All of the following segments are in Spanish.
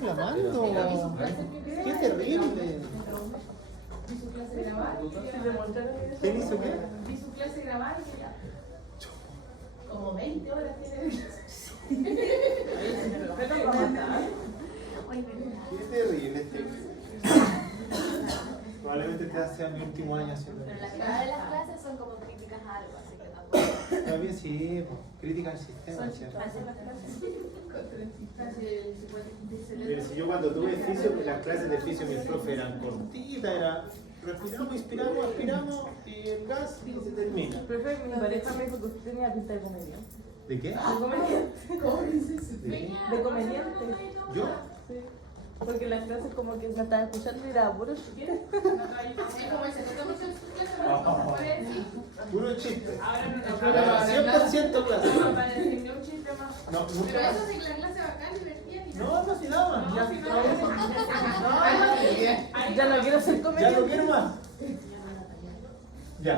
reclamando. ¡Qué terrible! Vi su clase grabada. ¿Quién hizo qué? Vi su clase grabada y ya. Como 20 horas tiene de clase. ¡Qué terrible este! Probablemente te sea mi último año haciendo Pero la eso. mitad de las clases son como críticas a algo, así que tampoco. Está bien, sí, pues, crítica al sistema, Son ¿cierto? fáciles las clases. Mire, si yo cuando tuve fisio, las clases de fisio mis profes eran cortitas, era respiramos, inspiramos, aspiramos y el gas y se termina. Profe, mi pareja me dijo que usted tenía pinta de comediante. ¿De qué? De comediante. ¿Cómo dices? ¿De qué? De comediante. ¿Yo? Sí. Porque en las clases como que me estaba escuchando y era puro chiste. Es como el 70% de sus clases, no se puede decir. Puro chiste. Ahora no nos Pero va a 100% clase. No van a decir ni un chiste más. No, Pero nunca eso más. sí, la clase bacán, divertida y No, no, si nada más. No, si no, Ya no quiero ser Ya comediante. no quiero más. Ya.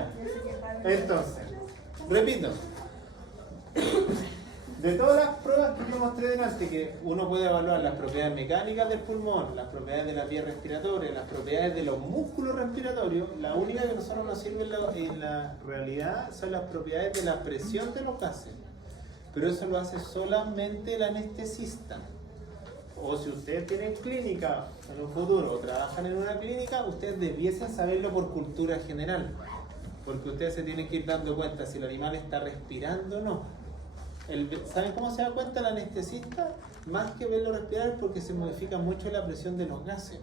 Entonces, repito. De todas las pruebas que yo mostré delante, que uno puede evaluar las propiedades mecánicas del pulmón, las propiedades de la vía respiratoria, las propiedades de los músculos respiratorios, la única que a nosotros nos sirve en la realidad son las propiedades de la presión de los gases. Pero eso lo hace solamente el anestesista. O si ustedes tienen clínica en un futuro o trabajan en una clínica, ustedes debiesen saberlo por cultura general. Porque ustedes se tienen que ir dando cuenta si el animal está respirando o no. ¿Saben cómo se da cuenta el anestesista? Más que verlo respirar, porque se modifica mucho la presión de los gases.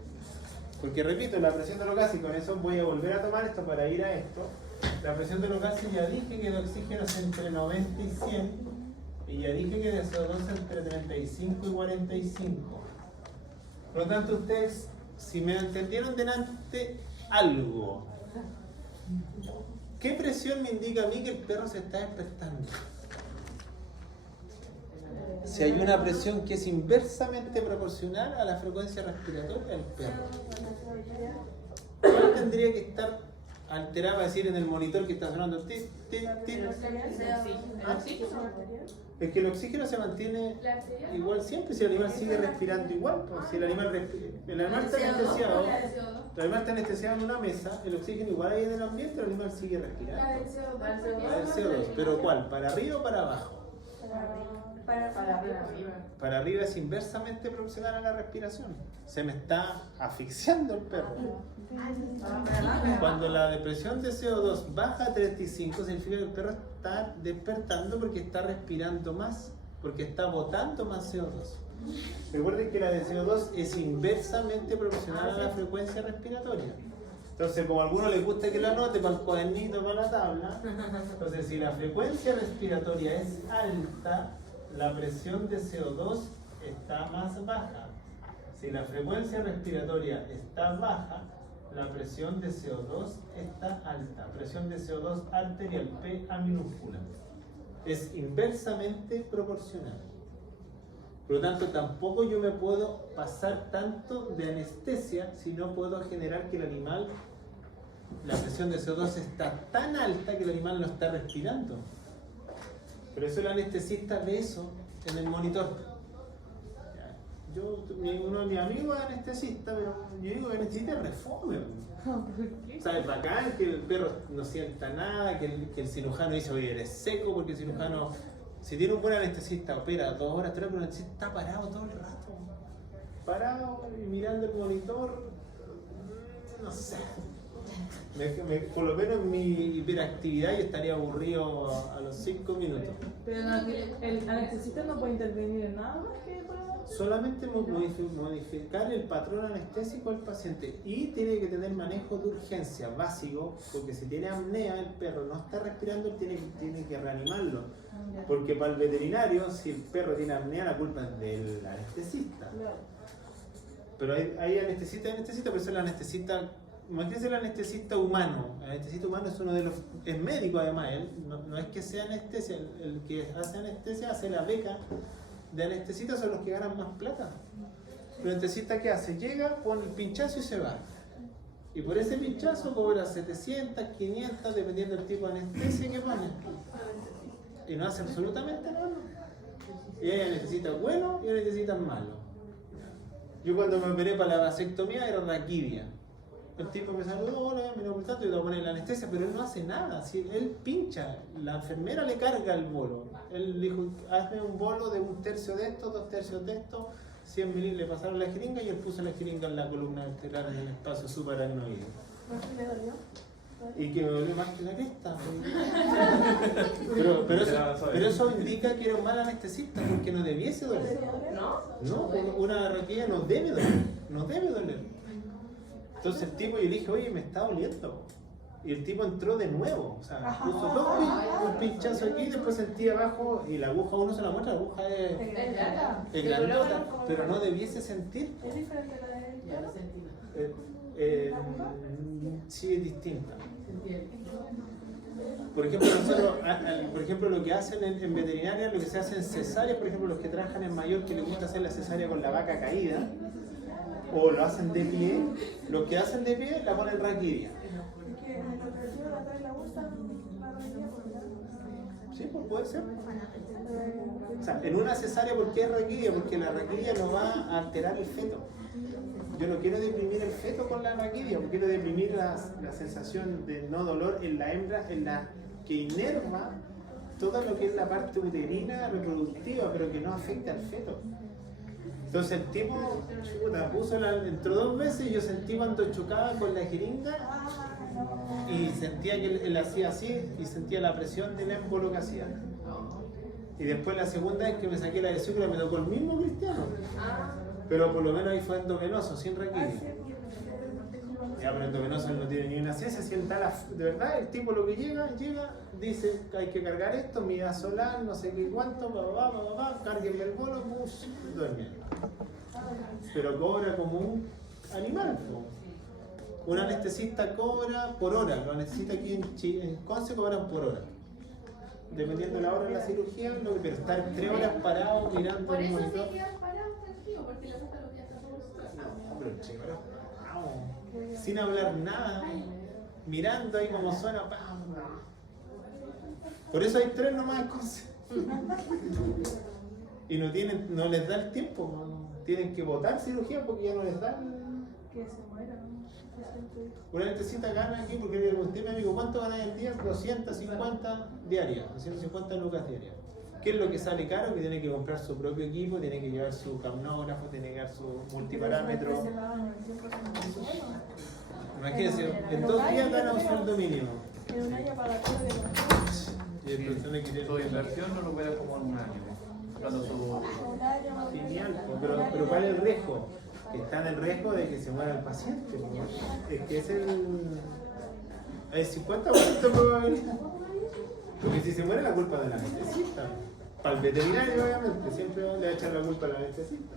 Porque repito, la presión de los gases, y con eso voy a volver a tomar esto para ir a esto. La presión de los gases ya dije que de oxígeno es entre 90 y 100. Y ya dije que de CO2 entre 35 y 45. Por lo tanto, ustedes, si me entendieron delante algo, ¿qué presión me indica a mí que el perro se está despertando? Si hay una presión que es inversamente proporcional a la frecuencia respiratoria del perro. ¿Cuál tendría que estar alterada, para decir, en el monitor que está sonando? Tit, tit, tit. ¿Ah? Es que el oxígeno se mantiene igual siempre si el animal sigue respirando igual. Pues, si el animal está anestesiado, el animal está anestesiado en una mesa, el oxígeno igual hay en el ambiente, el animal sigue respirando. La del CO2. La del CO2, pero ¿cuál? ¿Para arriba o para abajo? Para arriba. Para arriba es inversamente proporcional a la respiración. Se me está asfixiando el perro. Cuando la depresión de CO2 baja a 35, significa que el perro está despertando porque está respirando más, porque está botando más CO2. Recuerden que la de CO2 es inversamente proporcional a la frecuencia respiratoria. Entonces, como a algunos les gusta que lo anote para el cuadernito, para la tabla, entonces si la frecuencia respiratoria es alta, la presión de CO2 está más baja. Si la frecuencia respiratoria está baja, la presión de CO2 está alta. Presión de CO2 arterial, PA minúscula. Es inversamente proporcional. Por lo tanto, tampoco yo me puedo pasar tanto de anestesia si no puedo generar que el animal, la presión de CO2 está tan alta que el animal no está respirando. Pero eso el anestesista ve eso en el monitor. Uno de mis amigos es anestesista, pero yo digo que anestesista es refome. ¿Sabes? Bacán que el perro no sienta nada, que el cirujano dice, oye, eres seco, porque el cirujano, si tiene un buen anestesista, opera 2 horas, 3 horas, pero el anestesista está parado todo el rato. Parado y mirando el monitor, no sé. Por lo menos en mi hiperactividad yo estaría aburrido a los 5 minutos. Pero el anestesista no puede intervenir en nada más que para... Solamente modificar el patrón anestésico del paciente y tiene que tener manejo de urgencia básico, porque si tiene apnea el perro no está respirando, tiene que reanimarlo. Porque para el veterinario, si el perro tiene apnea, la culpa es del anestesista. Pero hay anestesista, pero es el anestesista. Imagínense el anestesista humano. El anestesista humano es uno de los. Es médico además, él no es que sea anestesia, el que hace anestesia hace la beca de anestesista, son los que ganan más plata. El anestesista, ¿qué hace? Llega, pone el pinchazo y se va. Y por ese pinchazo cobra 700, 500, dependiendo del tipo de anestesia que pone. Y no hace absolutamente nada. Y hay anestesistas buenos y anestesistas malos. Yo cuando me operé para la vasectomía era raquidia. El tipo me saludó, hola, mi nombre es tanto, y te voy a poner la anestesia, pero él no hace nada, ¿sí? Él pincha, la enfermera le carga el bolo. Él dijo, hazme un bolo de 1/3 de esto, 2/3 de esto, 100 mililitros, le pasaron la jeringa y él puso la jeringa en la columna vertebral en el espacio subaracnoideo. ¿No le dolió? Y que me dolió más que la cresta. Pero eso indica que era un mal anestesista, porque no debiese doler. ¿No? No, una raquilla no debe doler, no debe doler. Entonces el tipo, yo le dije, oye, me está doliendo. Y el tipo entró de nuevo, o sea, puso un pinchazo aquí, después sentí abajo, y la aguja uno se la muestra, la aguja es grandota, pero no debiese sentir. ¿Es diferente a la del Ya pelo? lo sentí. Sí, es distinta. Por ejemplo, nosotros, por ejemplo, lo que hacen en veterinaria, lo que se hace en cesárea, por ejemplo, los que trabajan en mayor, que les gusta hacer la cesárea con la vaca caída, o lo hacen de pie, los que hacen de pie la ponen raquidia. Que en el operativo de atrás la usan la rodilla porque Sí, pues puede ser. O sea, en una cesárea, ¿por qué es raquidia? Porque la raquidia no va a alterar el feto. Yo no quiero deprimir el feto con la raquidia, yo quiero deprimir la sensación de no dolor en la hembra, en la que inerva todo lo que es la parte uterina reproductiva, pero que no afecta al feto. Entonces el tipo entró 2 veces y yo sentí cuando chocaba con la jeringa y sentía que él hacía así y sentía la presión del émbolo que hacía. Y después la segunda vez que me saqué la vesícula me tocó el mismo cristiano. Pero por lo menos ahí fue endovenoso, sin raquidia. Ya, pero endovenoso él no tiene ni una ciencia, si él da de verdad, el tipo lo que llega, dice que hay que cargar esto, midazolam, no sé qué cuánto, cárguenme el bolo, duerme. Pero cobra como un animal. Un anestesista cobra por hora, lo necesita aquí en Conce cobran por hora. Dependiendo de la hora de la cirugía, pero estar 3 horas parado mirando Por el eso monitor. se quedan parados contigo, porque la patología está por Pero chico, sin hablar nada, mirando ahí como suena. Por eso hay 3 nomás en Conce. Y no les da el tiempo, tienen que botar cirugía porque ya no les da que se mueran. Una necesita gana aquí porque le pregunté a mi amigo, ¿cuánto ganas el día? 250 diarias, 250 lucas diarias. ¿Qué es lo que sale caro? Que tiene que comprar su propio equipo, tiene que llevar su camnógrafo, tiene que llevar su multiparámetro. Imagínense, en 2 días gana un sueldo mínimo. En un año para todo Y el persona que tiene Su inversión no lo puede como en un año. Cuando su... genial, pero ¿cuál es el riesgo? Que está en el riesgo de que se muera el paciente. Es que es el 50% de probabilidad. Porque si se muere la culpa del anestesista. Para el veterinario obviamente, siempre le va a echar la culpa al anestesista.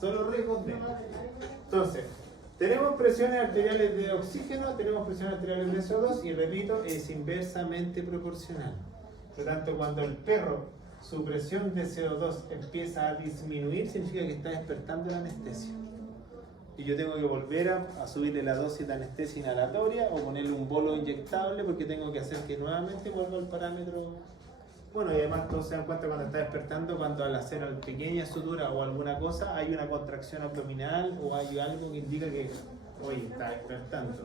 Son los riesgos de... Entonces, tenemos presiones arteriales de oxígeno, tenemos presiones arteriales de CO2 y repito, es inversamente proporcional. Por lo tanto, cuando el perro, su presión de CO2 empieza a disminuir, significa que está despertando la anestesia. Y yo tengo que volver a subirle la dosis de anestesia inhalatoria o ponerle un bolo inyectable porque tengo que hacer que nuevamente vuelva al parámetro. Bueno, y además todos se dan cuenta cuando está despertando, cuando al hacer una pequeña sutura o alguna cosa hay una contracción abdominal o hay algo que indica que, oye, está despertando.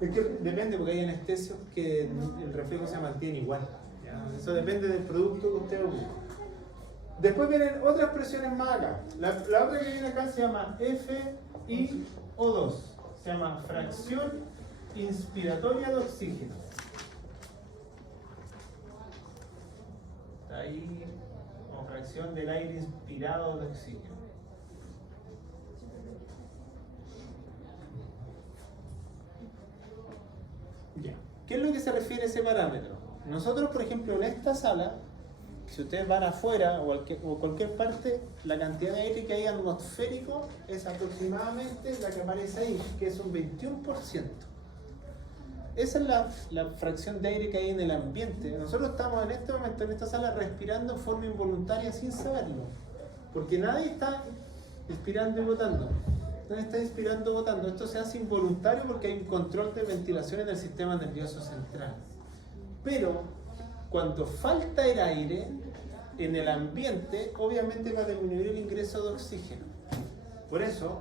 Es que depende, porque hay anestesios que el reflejo se mantiene igual. ¿Ya? Eso depende del producto que usted ocupe. Después vienen otras presiones más acá. La otra que viene acá se llama FiO2. Se llama fracción inspiratoria de oxígeno. Está ahí como fracción del aire inspirado de oxígeno. Ya. ¿Qué es lo que se refiere a ese parámetro? Nosotros, por ejemplo, en esta sala, si ustedes van afuera o cualquier parte, la cantidad de aire que hay atmosférico es aproximadamente la que aparece ahí, que es un 21%. Esa es la fracción de aire que hay en el ambiente. Nosotros estamos en este momento en esta sala respirando en forma involuntaria sin saberlo, porque nadie está inspirando y botando. Nadie está inspirando y botando. Esto se hace involuntario porque hay un control de ventilación en el sistema nervioso central. Pero cuando falta el aire, en el ambiente, obviamente va a disminuir el ingreso de oxígeno. Por eso,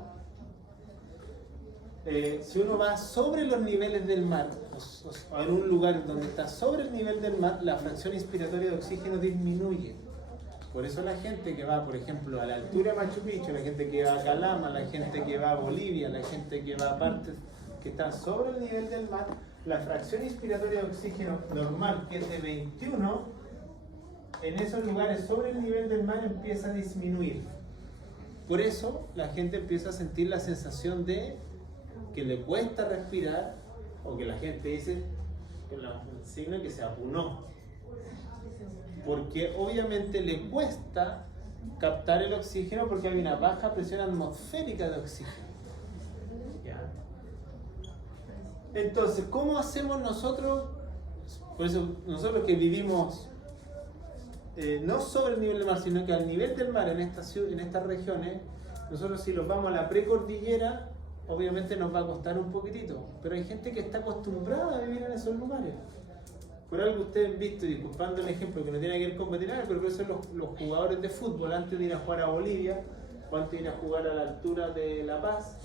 si uno va sobre los niveles del mar, o en un lugar donde está sobre el nivel del mar, la fracción inspiratoria de oxígeno disminuye. Por eso la gente que va, por ejemplo, a la altura de Machu Picchu, la gente que va a Calama, la gente que va a Bolivia, la gente que va a partes que están sobre el nivel del mar, la fracción inspiratoria de oxígeno normal, que es de 21, en esos lugares sobre el nivel del mar empieza a disminuir. Por eso la gente empieza a sentir la sensación de que le cuesta respirar, o que la gente dice, el signo que se apunó. Porque obviamente le cuesta captar el oxígeno porque hay una baja presión atmosférica de oxígeno. ¿Ya? Entonces, ¿cómo hacemos nosotros? Por eso, nosotros que vivimos no sobre el nivel del mar, sino que al nivel del mar en estas regiones, nosotros si los vamos a la precordillera, obviamente nos va a costar un poquitito, pero hay gente que está acostumbrada a vivir en esos lugares. Por algo ustedes han visto, y disculpando el ejemplo que no tiene que ver con veterinario, pero por eso los jugadores de fútbol, antes de ir a jugar a Bolivia, o antes de ir a jugar a la altura de La Paz,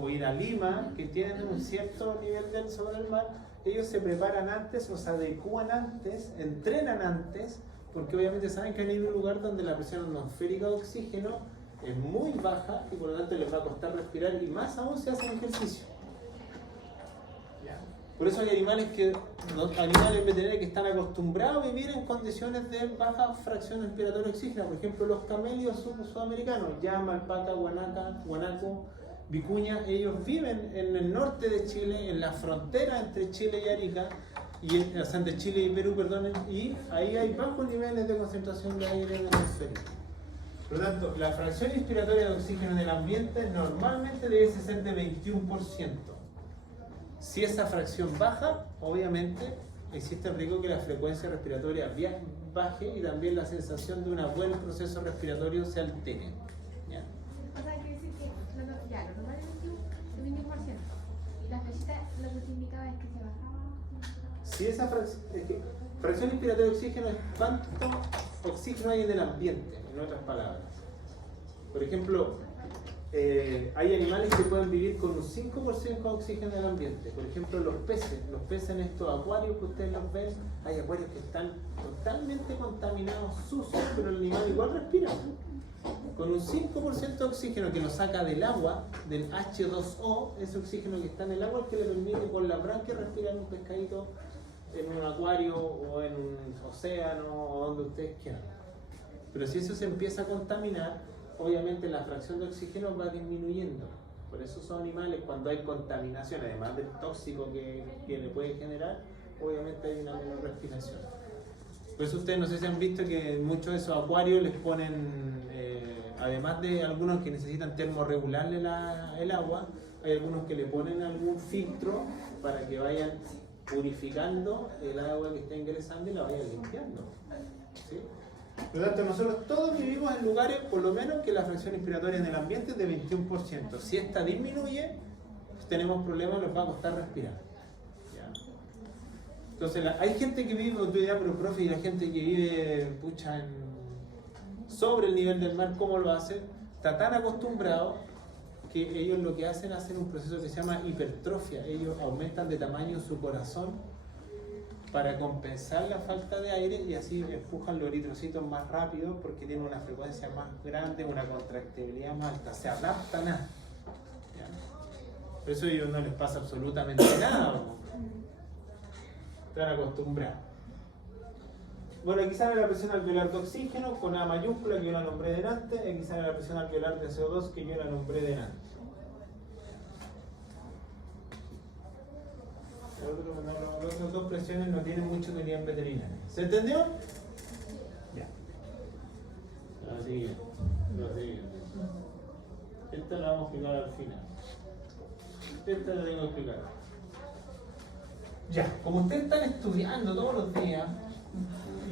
o ir a Lima, que tienen un cierto nivel sobre el mar, ellos se preparan antes, o se adecúan antes, entrenan antes, porque obviamente saben que han ido a un lugar donde la presión atmosférica de oxígeno es muy baja y por lo tanto les va a costar respirar, y más aún si hacen ejercicio. ¿Ya? Por eso hay animales veterinarios que están acostumbrados a vivir en condiciones de baja fracción respiratoria de oxígeno. Por ejemplo, los camelios sudamericanos, llama, alpaca, guanaco, vicuña, ellos viven en el norte de Chile, en la frontera entre Chile y Arica, entre Chile y Perú, perdonen, y ahí hay bajos niveles de concentración de aire en el atmosférico. Por lo tanto, la fracción inspiratoria de oxígeno en el ambiente normalmente debe ser de 21%. Si esa fracción baja, obviamente existe el riesgo que la frecuencia respiratoria baje y también la sensación de un buen proceso respiratorio se altere. ¿Ya? O sea, quiere decir que lo normal es el 21%. Y la flechita lo que significaba es que se bajaba. Si esa fracción inspiratoria de oxígeno es cuánto oxígeno hay en el ambiente, en otras palabras. Por ejemplo, hay animales que pueden vivir con un 5% de oxígeno en el ambiente. Por ejemplo, los peces en estos acuarios que ustedes los ven, hay acuarios que están totalmente contaminados, sucios, pero el animal igual respira. Con un 5% de oxígeno que lo saca del agua, del H2O, ese oxígeno que está en el agua, es que le permite por la branquia respirar un pescadito en un acuario o en un océano o donde ustedes quieran. Pero si eso se empieza a contaminar, obviamente la fracción de oxígeno va disminuyendo. Por eso son animales, cuando hay contaminación, además del tóxico que le puede generar, obviamente hay una menor respiración. Por eso ustedes no sé si han visto que en muchos de esos acuarios les ponen, además de algunos que necesitan termorregularle el agua, hay algunos que le ponen algún filtro para que vayan purificando el agua que está ingresando y la vayan limpiando. ¿Sí? Por lo tanto, nosotros todos vivimos en lugares, por lo menos, que la fracción inspiratoria en el ambiente es de 21%. Si esta disminuye, pues tenemos problemas, nos va a costar respirar. ¿Ya? Entonces, hay gente que vive, tú dirás, pero profe, y la gente que vive, sobre el nivel del mar, ¿cómo lo hace? Está tan acostumbrado que ellos lo que hacen un proceso que se llama hipertrofia. Ellos aumentan de tamaño su corazón para compensar la falta de aire y así empujan los eritrocitos más rápido porque tienen una frecuencia más grande, una contractibilidad más alta, se adaptan a. ¿Ya? Por eso a ellos no les pasa absolutamente nada, están acostumbrados. Bueno, aquí sale la presión alveolar de oxígeno con A mayúscula que yo la nombré delante, aquí sale la presión alveolar de CO2 que yo la nombré delante. Las otras dos presiones no tienen mucha utilidad en veterinaria. ¿Se entendió? Ya. La siguiente. Esta la vamos a explicar al final. Esta la tengo que explicar. Ya, como ustedes están estudiando todos los días,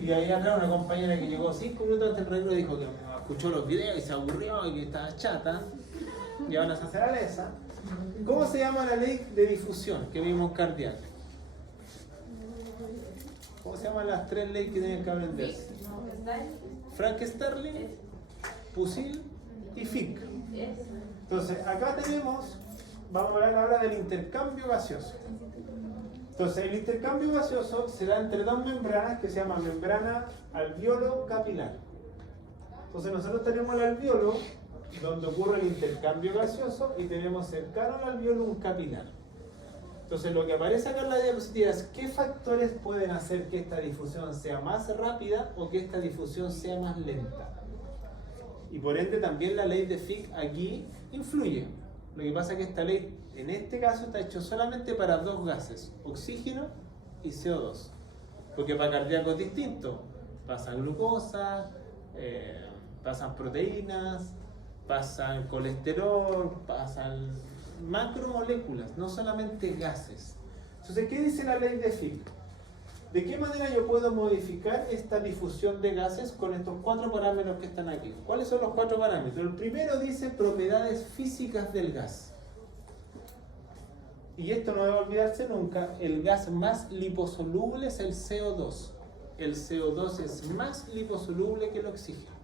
y ahí atrás una compañera que llegó 5 minutos antes del recreo dijo que escuchó los videos y se aburrió y que estaba chata, y ahora se hace la lesa. ¿Cómo se llama la ley de difusión que vimos cardiaca? ¿Cómo se llaman las 3 leyes que tienen que aprenderse? Frank Sterling, Pusil y Fick. Entonces, acá tenemos, vamos a hablar ahora del intercambio gaseoso. Entonces, el intercambio gaseoso se da entre dos membranas que se llaman membrana alveolo capilar. Entonces, nosotros tenemos el alveolo, donde ocurre el intercambio gaseoso, y tenemos cercano al alveolo un capilar. Entonces, lo que aparece acá en la diapositiva es qué factores pueden hacer que esta difusión sea más rápida o que esta difusión sea más lenta. Y por ende también la ley de Fick aquí influye. Lo que pasa es que esta ley, en este caso, está hecho solamente para dos gases, oxígeno y CO2. Porque para cardíacos distintos, pasan glucosa, pasan proteínas, pasan colesterol, pasan macromoléculas, no solamente gases. Entonces, ¿qué dice la ley de Fick? ¿De qué manera yo puedo modificar esta difusión de gases con estos cuatro parámetros que están aquí? ¿Cuáles son los cuatro parámetros? El primero dice propiedades físicas del gas. Y esto no debe olvidarse nunca, el gas más liposoluble es el CO2. El CO2 es más liposoluble que el oxígeno.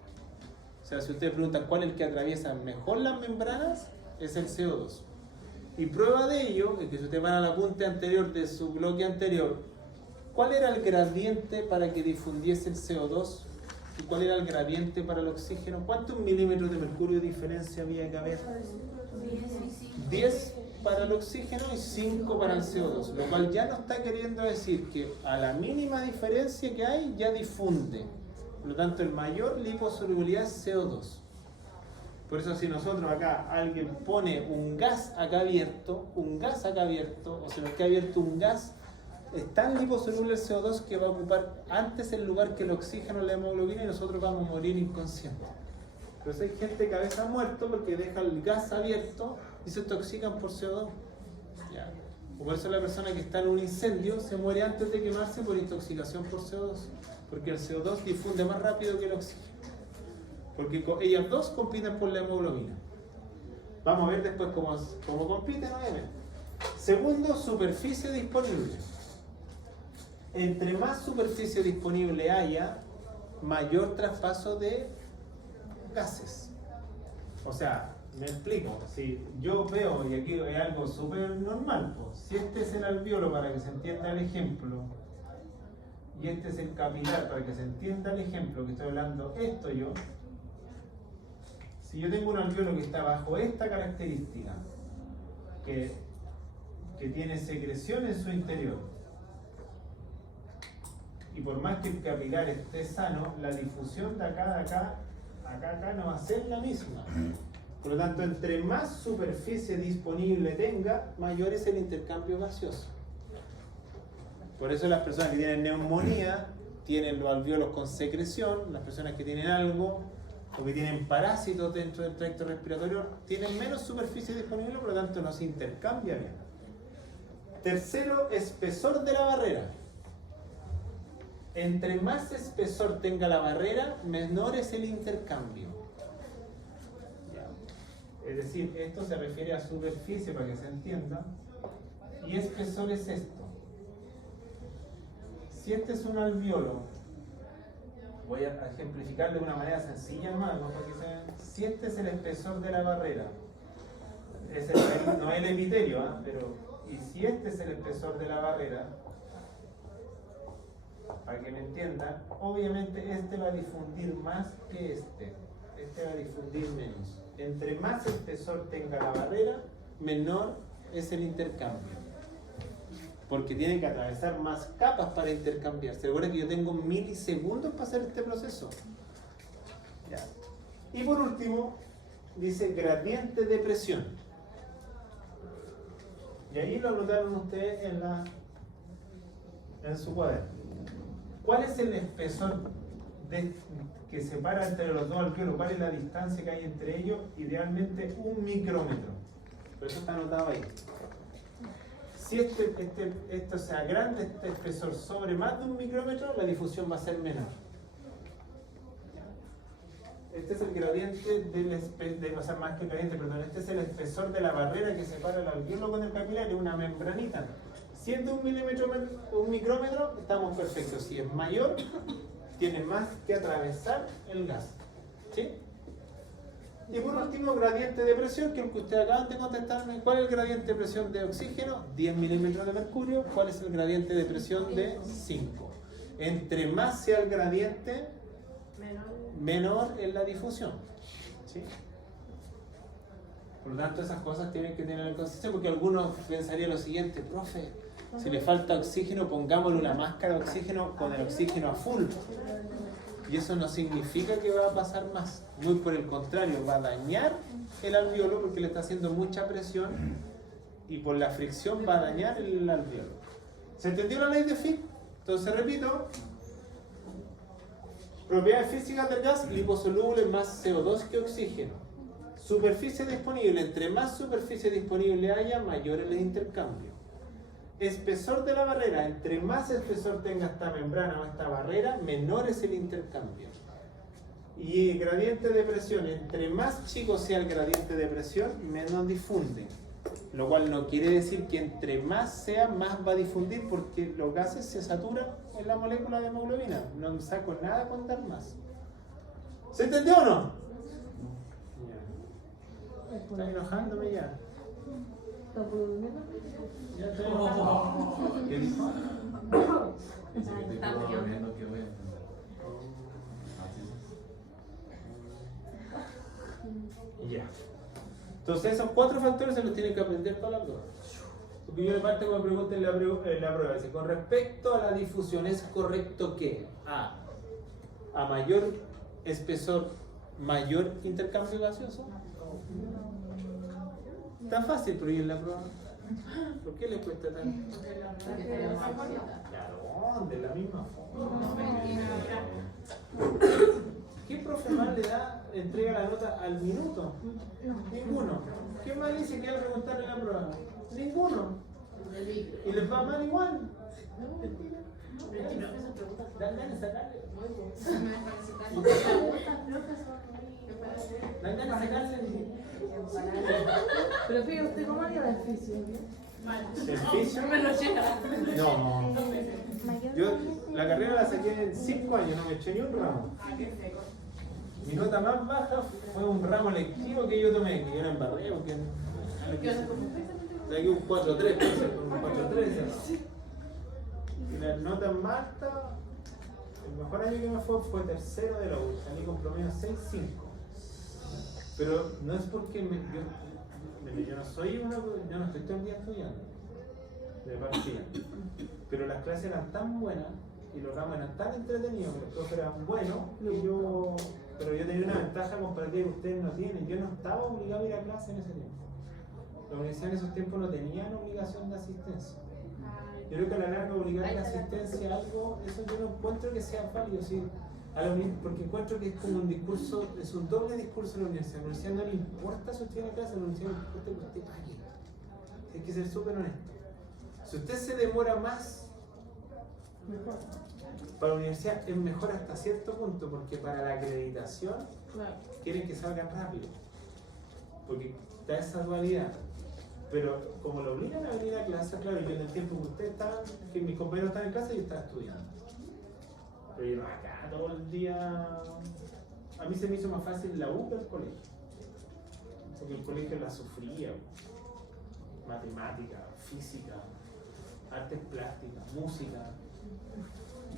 O sea, si ustedes preguntan cuál es el que atraviesa mejor las membranas, es el CO2. Y prueba de ello es que si ustedes van al apunte anterior de su bloque anterior, ¿cuál era el gradiente para que difundiese el CO2? ¿Y cuál era el gradiente para el oxígeno? ¿Cuántos milímetros de mercurio de diferencia había que haber? 10 para el oxígeno y 5 para el CO2, lo cual ya nos está queriendo decir que a la mínima diferencia que hay ya difunde. Por lo tanto, el mayor liposolubilidad es CO2. Por eso si nosotros acá alguien pone un gas acá abierto, o se nos queda abierto un gas, es tan liposoluble el CO2 que va a ocupar antes el lugar que el oxígeno, la hemoglobina, y nosotros vamos a morir inconscientes. Entonces hay gente que a veces ha muerto porque deja el gas abierto y se intoxican por CO2. ¿Ya? O por eso la persona que está en un incendio se muere antes de quemarse por intoxicación por CO2, porque el CO2 difunde más rápido que el oxígeno. Porque ellas dos compiten por la hemoglobina. Vamos a ver después cómo compiten, obviamente. Segundo, superficie disponible. Entre más superficie disponible haya, mayor traspaso de gases. O sea, me explico. Si yo veo, y aquí hay algo súper normal, pues, si este es el alveolo para que se entienda el ejemplo, y este es el capilar para que se entienda el ejemplo que estoy hablando, esto yo. Si yo tengo un alveolo que está bajo esta característica, que tiene secreción en su interior, y por más que el capilar esté sano, la difusión de acá no va a ser la misma. Por lo tanto, entre más superficie disponible tenga, mayor es el intercambio gaseoso. Por eso las personas que tienen neumonía tienen los alveolos con secreción, las personas que tienen algo o que tienen parásitos dentro del tracto respiratorio tienen menos superficie disponible, por lo tanto no se intercambia bien. Tercero, espesor de la barrera. Entre más espesor tenga la barrera, menor es el intercambio. Es decir, esto se refiere a superficie para que se entienda, y espesor es esto. Si este es un alveolo, voy a ejemplificar de una manera sencilla más, ¿no? Porque si este es el espesor de la barrera, no es el epitelio, ¿eh? Pero, y si este es el espesor de la barrera, para que me entiendan, obviamente este va a difundir más que este va a difundir menos. Entre más espesor tenga la barrera, menor es el intercambio. Porque tiene que atravesar más capas para intercambiar. ¿Se acuerdan que yo tengo milisegundos para hacer este proceso? Ya. Y por último, dice gradiente de presión. Y ahí lo anotaron ustedes en su cuaderno. ¿Cuál es el espesor que separa entre los dos alveolos? ¿Cuál es la distancia que hay entre ellos? Idealmente 1 micrómetro. Por eso está anotado ahí. Si esto sea grande, este espesor sobre más de 1 micrómetro, la difusión va a ser menor. Este es el gradiente o sea, más que el gradiente, perdón, este es el espesor de la barrera que separa el alveolo con el capilar, es una membranita. Siendo 1 micrómetro, estamos perfectos. Si es mayor, tiene más que atravesar el gas. ¿Sí? Y por último, gradiente de presión, que es el que ustedes acaban de contestarme. ¿Cuál es el gradiente de presión de oxígeno? 10 milímetros de mercurio. ¿Cuál es el gradiente de presión de 5? Entre más sea el gradiente, menor es la difusión. ¿Sí? Por lo tanto, esas cosas tienen que tener en conciencia, porque algunos pensarían lo siguiente: profe, si le falta oxígeno, pongámosle una máscara de oxígeno con el oxígeno a full. Y eso no significa que va a pasar más. Muy por el contrario, va a dañar el alveolo porque le está haciendo mucha presión y por la fricción va a dañar el alveolo. ¿Se entendió la ley de Fick? Entonces repito. Propiedades físicas del gas: liposoluble más CO2 que oxígeno. Superficie disponible: entre más superficie disponible haya, mayor es el intercambio. Espesor de la barrera: entre más espesor tenga esta membrana o esta barrera, menor es el intercambio. Y gradiente de presión: entre más chico sea el gradiente de presión, menos difunde. Lo cual no quiere decir que entre más sea, más va a difundir, porque los gases se saturan en la molécula de hemoglobina. No saco nada con dar más. ¿Se entendió o no? Está enojándome ya. Ya estoy enojado. ¿Qué dijo? Dice que estoy durmiendo, que voy a entender. Ya. Entonces esos 4 factores se los tienen que aprender para la prueba. Porque yo le parte como pregunta en la prueba. Dice, con respecto a la difusión, ¿es correcto que a mayor espesor, mayor intercambio gaseoso? Tan fácil, pero ¿y en la prueba? ¿Por qué le cuesta tanto? Claro, de la misma forma. ¿Qué profe más le entrega la nota al minuto? Ninguno. ¿Qué más dice que hay que preguntarle en la prueba? Ninguno. ¿Y les va mal igual? Dan ganas de sacarle. Dan ganas de sacarle. Pero fíjate, ¿usted cómo haría el fisio? ¿El fisio? No. Yo la carrera la saqué en 5 años, no me eché ni un ramo. Mi nota más baja fue un ramo lectivo que yo tomé, que yo era embarré, porque saqué un 4.3, un 4.3. Y la nota más alta, el mejor año que me fue tercero de la U, salí con promedio 6.5. Pero no es porque yo no soy yo no estoy todo el día estudiando, de partida. Pero las clases eran tan buenas y los ramos eran tan entretenidos que los profes eran buenos, pero yo tenía una ventaja comparativa que ustedes no tienen. Yo no estaba obligado a ir a clase en ese tiempo. La universidad en esos tiempos no tenían obligación de asistencia. Yo creo que a la larga obligar la asistencia a algo, eso yo no encuentro que sea válido, ¿sí? Porque encuentro que es como un discurso, es un doble discurso en la universidad. A la universidad no le importa si usted tiene clase, a la universidad le importa que usted pague. Hay que ser súper honesto. Si usted se demora más, para la universidad es mejor hasta cierto punto, porque para la acreditación quieren que salgan rápido, porque está esa dualidad. Pero como lo obligan a venir a clase, claro, yo en el tiempo que ustedes estaban, que mis compañeros estaban en clase, yo estaba estudiando. Pero yo acá todo el día, a mí se me hizo más fácil la U que el colegio, porque el colegio la sufría. Matemática, física, artes plásticas, música,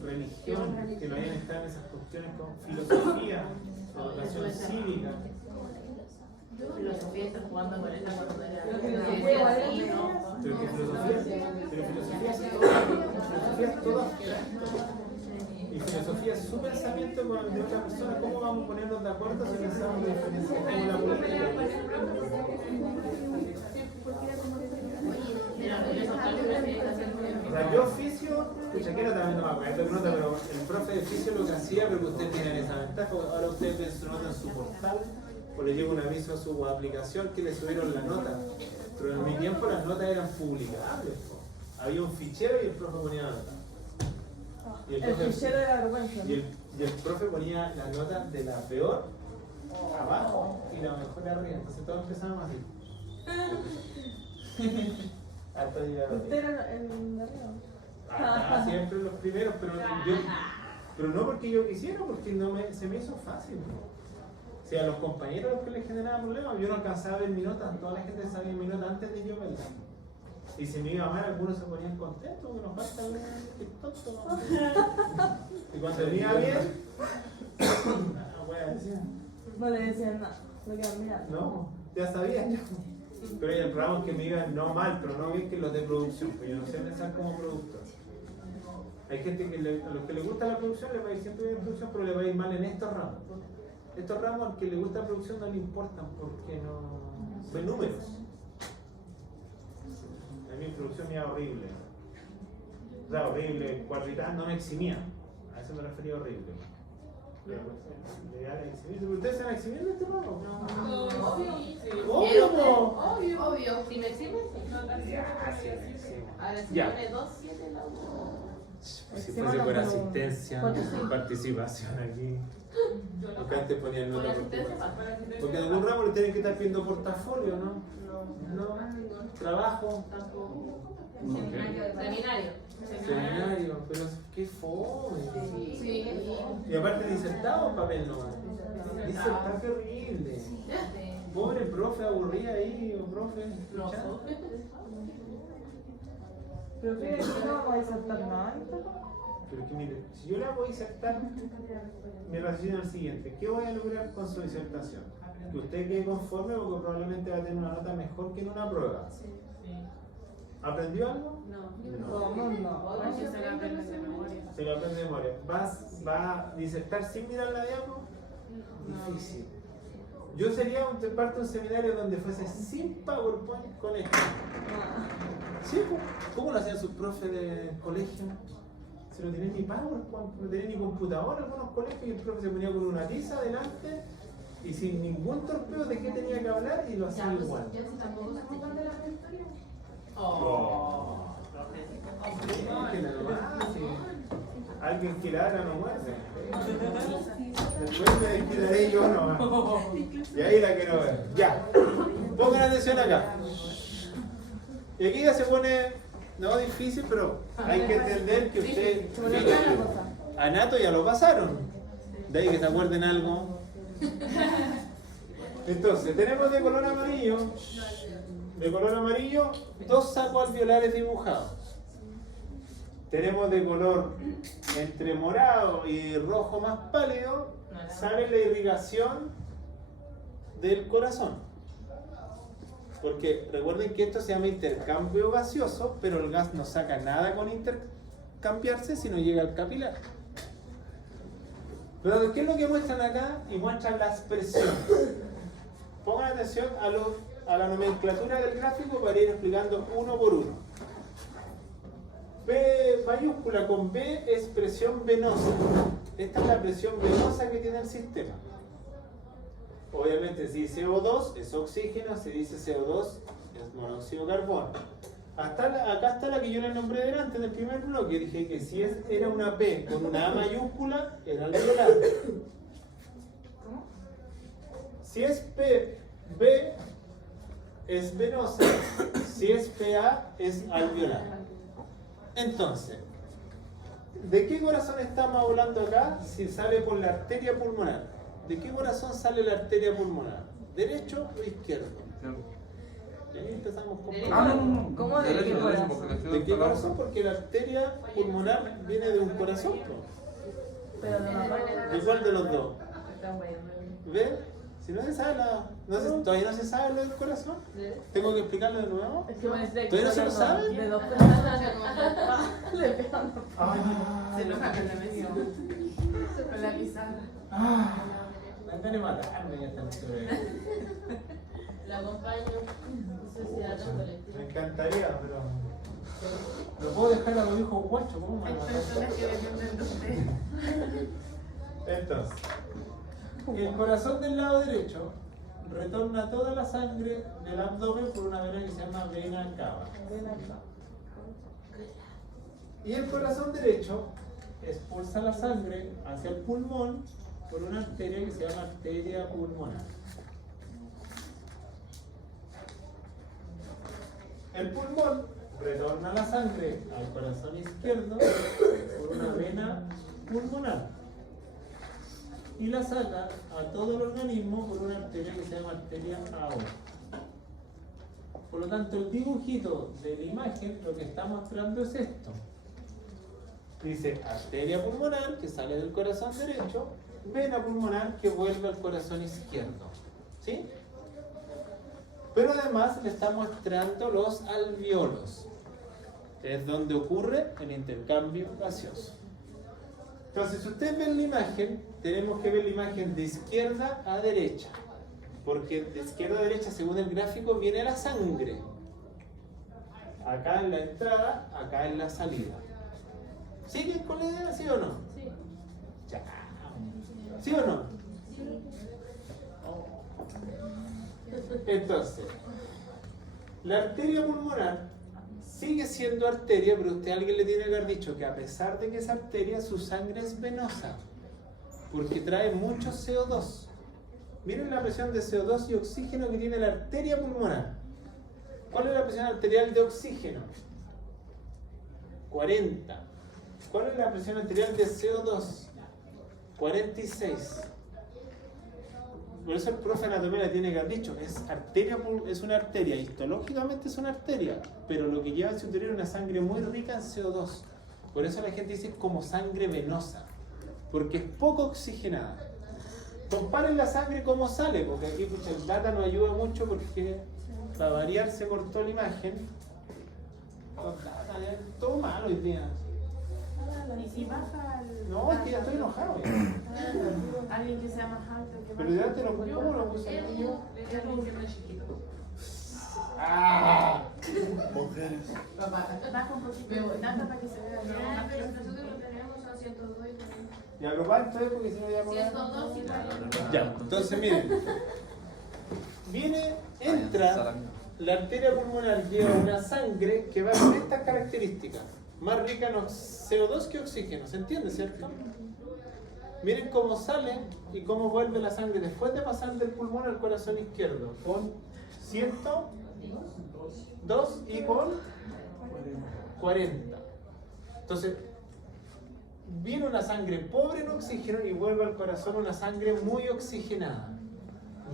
religión, que no hayan estado en esas cuestiones con filosofía, educación cívica. Filosofía está jugando con esta cuando era. Pero que filosofía es todo abstracto. Y filosofía es su pensamiento con el de otra persona. ¿Cómo vamos a ponernos de acuerdo si pensamos diferencias como la política? O sea, yo oficio, escucha, que no también no me acuerdo que nota, pero el profe de oficio lo que hacía, pero que ustedes tienen esa ventaja, ahora ustedes ven su nota en su portal, o le llega un aviso a su aplicación que le subieron la nota. Pero en mi tiempo las notas eran publicables, po. Había un fichero y el profe ponía la nota. Y El fichero de la vergüenza. y el profe ponía la nota de la peor abajo y la mejor arriba. Entonces todos empezábamos así. Hasta llegar ¿Usted era el de arriba? siempre los primeros, pero Pero no porque yo quisiera, porque se me hizo fácil. O sea, a los compañeros a los que les generaba problemas, yo no alcanzaba a ver mi nota, toda la gente sabía mi nota antes de yo verla. Y si me iba mal, algunos se ponían contentos, porque nos falta un tonto. Y cuando me iba bien, No le decían nada, lo quedaban mirando. no, ya sabía yo. Pero hay el programa que me iban no mal, pero no bien que los de producción, pues yo no sé pensar como productor. Hay gente que a los que les gusta la producción le va a ir siempre bien en producción, pero le va a ir mal en estos ramos. Estos ramos al que le gusta la producción no le importan porque no ven números. A mí en producción me iba horrible. O sea, horrible, cuadrital no me eximía. A eso me refería horrible. ¿Ustedes se van a eximir de este ramo? No, Obvio. obvio. Si me eximes, ahora si Ya. pone 2, 7 la 1. Si fuese por asistencia, participación aquí. Porque antes ponían nota por porque en algún ramo le tienen que estar pidiendo portafolio, ¿no? No. Trabajo. Seminario. Seminario. Pero qué fome. Sí. Y aparte disertado papel no. Disertar qué horrible. Pobre profe aburrida ahí, o profe. escuchando. Pero que no vamos a disertar nada. Pero que mire, si yo la voy a disertar, mi raciocinio es el siguiente. ¿Qué voy a lograr con su disertación? Que usted quede conforme porque probablemente va a tener una nota mejor que en una prueba. ¿Aprendió algo? No. Se la aprende de memoria. Se lo aprende de memoria. ¿Va a disertar sin mirar la diapo? Difícil. Yo sería parte de un seminario donde fuese sin PowerPoint con esto. ¿Sí? ¿Cómo lo hacían sus profes de colegio? Si no tienen ni PowerPoint, no tienen ni computador en algunos colegios y el profe se ponía con una tiza adelante y sin ningún torpeo de qué tenía que hablar y lo hacía igual. Oh. Déjenla nomás, sí. Alguien que la haga no muerde. Después me desquitaré yo nomás. Y ahí la quiero ver. Ya. Pongan atención acá. Y aquí ya se pone, no difícil, pero hay que entender que usted, Anato ya lo pasaron. De ahí que se acuerden algo. Entonces, tenemos de color amarillo. De color amarillo, 2 sacos alveolares dibujados. Tenemos de color entre morado y rojo más pálido, sale la irrigación del corazón. Porque recuerden que esto se llama intercambio gaseoso, pero el gas no saca nada con intercambiarse si no llega al capilar. Pero ¿qué es lo que muestran acá? Y muestran las presiones. Pongan atención a la nomenclatura del gráfico para ir explicando uno por uno. P mayúscula con B es presión venosa. Esta es la presión venosa que tiene el sistema. Obviamente si CO2 es oxígeno, si dice CO2 es monóxido de carbono. Acá está la que yo le nombré delante en el primer bloque. Dije que si era una P con una A mayúscula, era alveolar. Si es B es venosa, si es PA es alveolar. Entonces, ¿de qué corazón estamos hablando acá? Si sale por la arteria pulmonar. ¿De qué corazón sale la arteria pulmonar? ¿Derecho o izquierdo? Y ahí empezamos con... ¿Cómo de qué corazón? ¿De qué corazón? Porque la arteria pulmonar viene de un corazón. Pero de mamá. ¿De cuál de los dos? ¿Ve? Si no se sabe todavía no se sabe lo del corazón. ¿Tengo que explicarlo de nuevo? Es que me dice ¿Todavía no se lo saben? De 2 personas. Le pegan. Se lo sacan la mesa. Con la pizarra. Me van a matarme ya esta altura. La acompaño. No sé si da tan colectiva. Me encantaría, pero... ¿Lo puedo dejar a los hijos guachos? ¿Cómo me Hay van a personas matar? que dependen de usted. Entonces, el corazón del lado derecho retorna toda la sangre del abdomen por una vena que se llama vena cava. Y el corazón derecho expulsa la sangre hacia el pulmón por una arteria que se llama arteria pulmonar. El pulmón retorna la sangre al corazón izquierdo por una vena pulmonar y la saca a todo el organismo por una arteria que se llama arteria aorta. Por lo tanto, el dibujito de la imagen lo que está mostrando es esto. Dice arteria pulmonar que sale del corazón derecho, vena pulmonar que vuelve al corazón izquierdo. ¿Sí? Pero además le está mostrando los alveolos, que es donde ocurre el intercambio gaseoso. Entonces, si ustedes ven la imagen, tenemos que ver la imagen de izquierda a derecha, porque de izquierda a derecha, según el gráfico, viene la sangre. Acá en la entrada, acá en la salida. ¿Siguen con la idea? ¿Sí o no? Sí. Ya. ¿Sí o no? Entonces, la arteria pulmonar sigue siendo arteria, pero usted a alguien le tiene que haber dicho que a pesar de que es arteria, su sangre es venosa, porque trae mucho CO2. Miren la presión de CO2 y oxígeno que tiene la arteria pulmonar. ¿Cuál es la presión arterial de oxígeno? 40. ¿Cuál es la presión arterial de CO2? 46. Por eso el profe de anatomía le tiene que haber dicho, es una arteria, histológicamente es una arteria, pero lo que lleva en su interior es una sangre muy rica en CO2. Por eso la gente dice como sangre venosa, porque es poco oxigenada. Comparen la sangre cómo sale, porque aquí pucha, el data no ayuda mucho porque para variar se cortó la imagen. Todo mal hoy día. Y si baja el... No, es que ya estoy enojado. Alguien que sea más alto que Pero ya te lo puse, ¿cómo lo puse yo? ¡Ah! Mujeres. Baja un poquito, tanto para que se vea bien. Ya, pero nosotros lo tenemos a 102 y 40. Ya, pero ¿cuánto es? Porque si no ya... 102 y 40. Ya, entonces miren. Entra la arteria pulmonar, lleva una sangre que va con estas características. Más rica en CO2 que oxígeno, ¿se entiende, cierto? Miren cómo sale y cómo vuelve la sangre después de pasar del pulmón al corazón izquierdo, con 102 y con 40. Entonces, viene una sangre pobre en oxígeno y vuelve al corazón una sangre muy oxigenada.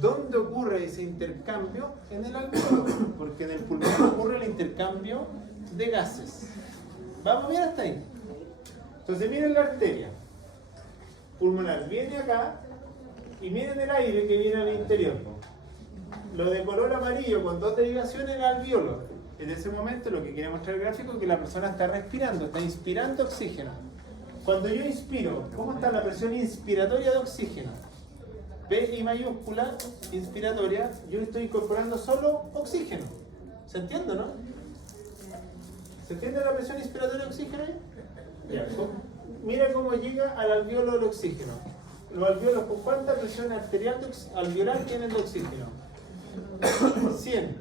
¿Dónde ocurre ese intercambio? En el alveolo, porque en el pulmón ocurre el intercambio de gases. ¿Vamos bien hasta ahí? Entonces miren la arteria pulmonar, viene acá y miren el aire que viene al interior. Lo de color amarillo con dos derivaciones el alveolo. En ese momento lo que quiere mostrar el gráfico es que la persona está respirando, está inspirando oxígeno. Cuando yo inspiro, ¿cómo está la presión inspiratoria de oxígeno? PI mayúscula, inspiratoria, yo estoy incorporando solo oxígeno. ¿Se entiende, no? ¿Se entiende la presión inspiratoria de oxígeno ahí? Ya. Mira cómo llega al alveolo el oxígeno. Los alveolos, ¿con cuánta presión arterial alveolar tienen de oxígeno? 100.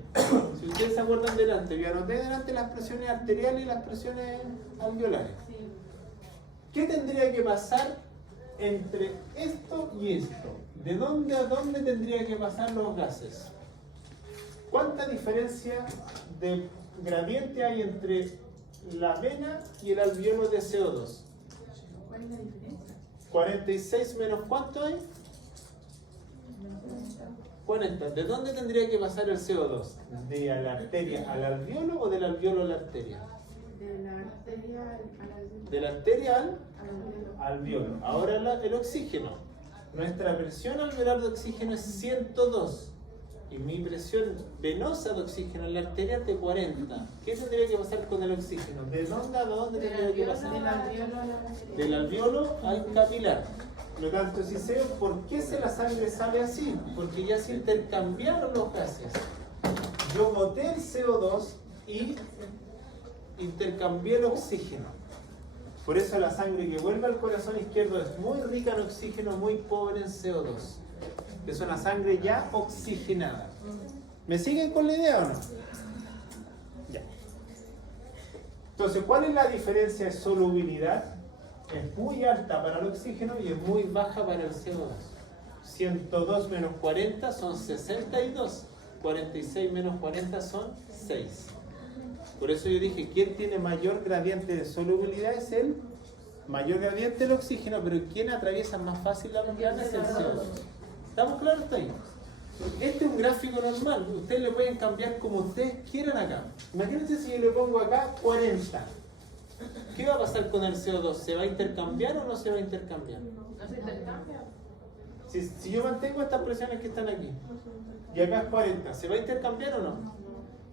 Si ustedes se acuerdan delante, yo anoté delante las presiones arteriales y las presiones alveolares. ¿Qué tendría que pasar entre esto y esto? ¿De dónde a dónde tendría que pasar los gases? ¿Cuánta diferencia de gradiente hay entre la vena y el alveolo de CO2? ¿Cuál es la diferencia? 46 menos ¿cuánto hay? 40. ¿De dónde tendría que pasar el CO2? ¿De la arteria al alveolo o del alveolo a la arteria? De la arteria al alveolo. De la arteria al Alveolo. alveolo. Ahora el oxígeno. Nuestra presión alveolar de oxígeno es 102. Y mi presión venosa de oxígeno en la arteria es de 40. ¿Qué tendría que pasar con el oxígeno? ¿De dónde a dónde tendría que pasar? Del alveolo a la arteria. Del alveolo al capilar. Por lo tanto, si sé por qué la sangre sale así, porque ya se intercambiaron los gases. Yo boté el CO2 y intercambié el oxígeno. Por eso la sangre que vuelve al corazón izquierdo es muy rica en oxígeno, muy pobre en CO2. Es una sangre ya oxigenada. ¿Me siguen con la idea o no? Ya. Entonces, ¿cuál es la diferencia de solubilidad? Es muy alta para el oxígeno y es muy baja para el CO2. 102 menos 40 son 62. 46 menos 40 son 6. Por eso yo dije, ¿quién tiene mayor gradiente de solubilidad? Es el mayor gradiente del oxígeno, pero quien atraviesa más fácil la membrana es el CO2. ¿Estamos claros hasta ahí? Este es un gráfico normal, ustedes le pueden cambiar como ustedes quieran acá. Imagínense si yo le pongo acá 40. ¿Qué va a pasar con el CO2? ¿Se va a intercambiar o no se va a intercambiar? No se intercambia. Si yo mantengo estas presiones que están aquí, y acá es 40, ¿se va a intercambiar o no?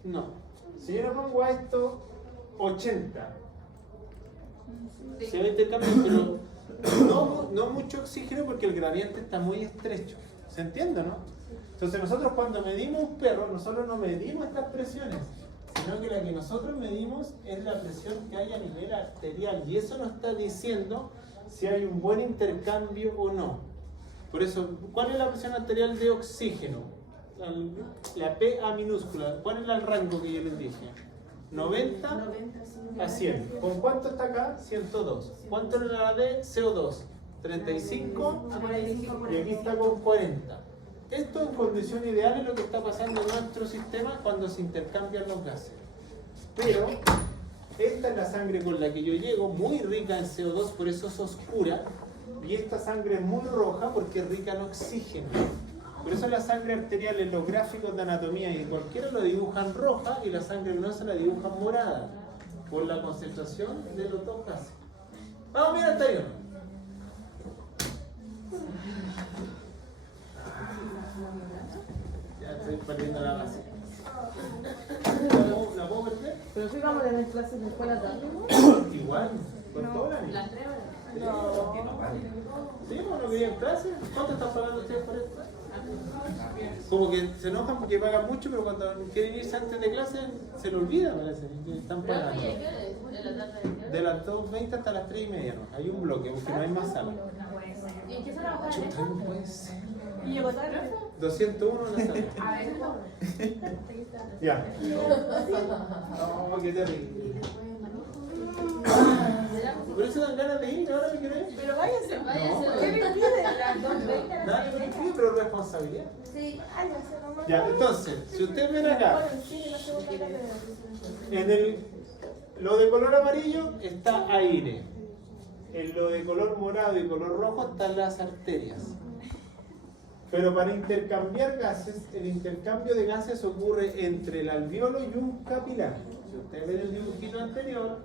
No. Si yo le pongo a esto 80, se va a intercambiar, pero no mucho oxígeno porque el gradiente está muy estrecho. ¿Se entiende, no? Entonces nosotros cuando medimos un perro, nosotros no medimos estas presiones, sino que la que nosotros medimos es la presión que hay a nivel arterial, y eso nos está diciendo si hay un buen intercambio o no. Por eso, ¿cuál es la presión arterial de oxígeno? La PA minúscula. ¿Cuál es el rango que yo les dije? 90 a 100. ¿Con cuánto está acá? 102. ¿Cuánto es la de CO2? 35 y aquí está con 40. Esto en condición ideal es lo que está pasando en nuestro sistema cuando se intercambian los gases. Pero esta es la sangre con la que yo llego, muy rica en CO2, por eso es oscura. Y esta sangre es muy roja porque es rica en oxígeno. Por eso la sangre arterial en los gráficos de anatomía y cualquiera lo dibujan roja y la sangre venosa la dibujan morada, por la concentración de los dos gases. Vamos, mira, hasta ahí. Ya estoy perdiendo la base. ¿La puedo perder? Pero si vamos a tener clases después de la tarde, Igual, con toda la niña. Las 3 horas. ¿Sí? ¿No querían clase? ¿Cuánto están pagando ustedes por esto? Como que se enojan porque pagan mucho, pero cuando quieren irse antes de clase se lo olvida, parece, que están pagando. De las 2:20 hasta las 3:30, ¿no? Hay un bloque, porque no hay más sala. ¿Y en qué hora va a Chuta, no puede ser. y llegó tarde. 201 en la sala. A ver, Ya. No, qué terrible. Por eso dan ganas de ir, ahora me quiero ir. Pero váyase. váyase. ¿Qué me impide? Las 2:20. Nada, yo me impide, pero responsabilidad. Sí, ay, no sé, no me Ya, entonces, si ustedes ven acá, Bueno, sí, la segunda tarde. lo de color amarillo está aire. En lo de color morado y color rojo están las arterias. Pero para intercambiar gases, el intercambio de gases ocurre entre el alveolo y un capilar. Si ustedes ven el dibujito anterior,